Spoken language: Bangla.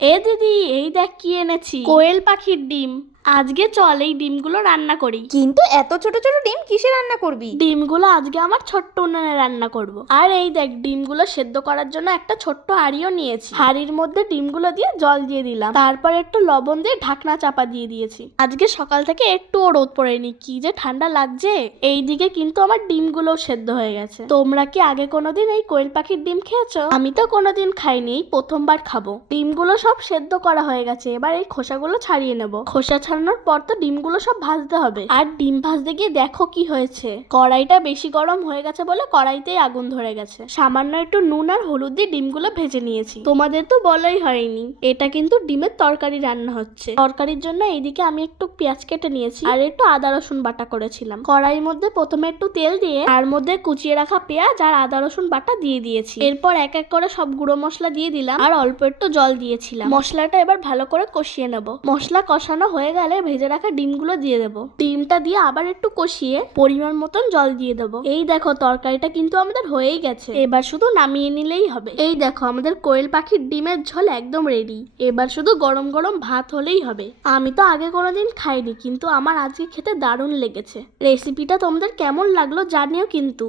এ দিদি, এই দেখ কি এনেছি, কোয়েল পাখির ডিম। আজকে চল এই ডিমগুলো রান্না করি। কিন্তু এত ছোট ছোট ডিম কিসে রান্না করবি? ডিমগুলো আজকে আমার ছোট্ট উনুনে রান্না করব। আর এই দেখ, ডিমগুলো সেদ্ধ করার জন্য একটা ছোট্ট হাঁড়িও নিয়েছি। হাঁড়ির মধ্যে ডিমগুলো দিয়ে জল দিয়ে দিলাম, তারপর একটু লবণ দিয়ে ঢাকনা চাপা দিয়ে দিয়েছি। আজকে সকাল থেকে একটুও রোদ পড়েনি, কি যে ঠান্ডা লাগছে। এইদিকে কিন্তু আমার ডিমগুলো সেদ্ধ হয়ে গেছে। তোমরা কি আগে কোনোদিন এই কোয়েল পাখির ডিম খেয়েছো? আমি তো কোনোদিন খাইনি, এই প্রথমবার খাবো। ডিমগুলো সব সেদ্ধ করা হয়ে গেছে, এবার এই খোসাগুলো ছাড়িয়ে নেব। খোসা ছাড়ানোর পর তো ডিমগুলো সব ভাজতে হবে। আর ডিম ভাজতে গিয়ে দেখো কি হয়েছে, কড়াইটা বেশি গরম হয়ে গেছে বলে কড়াইতেই আগুন ধরে গেছে। সামান্য একটু নুন আর হলুদ দিয়ে ডিমগুলো ভেজে নিয়েছি। তোমাদের তো বলাই হয়নি, এটা কিন্তু ডিমের তরকারি রান্না হচ্ছে। তরকারির জন্য এইদিকে আমি একটু পেঁয়াজ কেটে নিয়েছি আর একটু আদা রসুন বাটা করেছিলাম। কড়াইয়ের মধ্যে প্রথমে একটু তেল দিয়ে তার মধ্যে কুচিয়ে রাখা পেঁয়াজ আর আদা রসুন বাটা দিয়ে দিয়েছি। এরপর এক এক করে সব গুঁড়ো মশলা দিয়ে দিলাম আর অল্প একটু জল দিয়েছিলাম। মশলাটা এবার ভালো করে কষিয়ে নেব। মশলা কষানো হয়ে গেলে ভেজে রাখা ডিমগুলো দিয়ে দেবো। ডিমটা দিয়ে আবার একটু কষিয়ে পরিমাণ মতন জল দিয়ে দেবো। এই দেখো, তরকারিটা কিন্তু আমাদের হয়েই গেছে, এবার শুধু নামিয়ে নিলেই হবে। এই দেখো, আমাদের কোয়েল পাখির ডিমের ঝোল একদম রেডি। এবার শুধু গরম গরম ভাত হলেই হবে। আমি তো আগে কোনোদিন খাইনি, কিন্তু আমার আজকে খেতে দারুণ লেগেছে। রেসিপিটা তোমাদের কেমন লাগলো জানিও কিন্তু।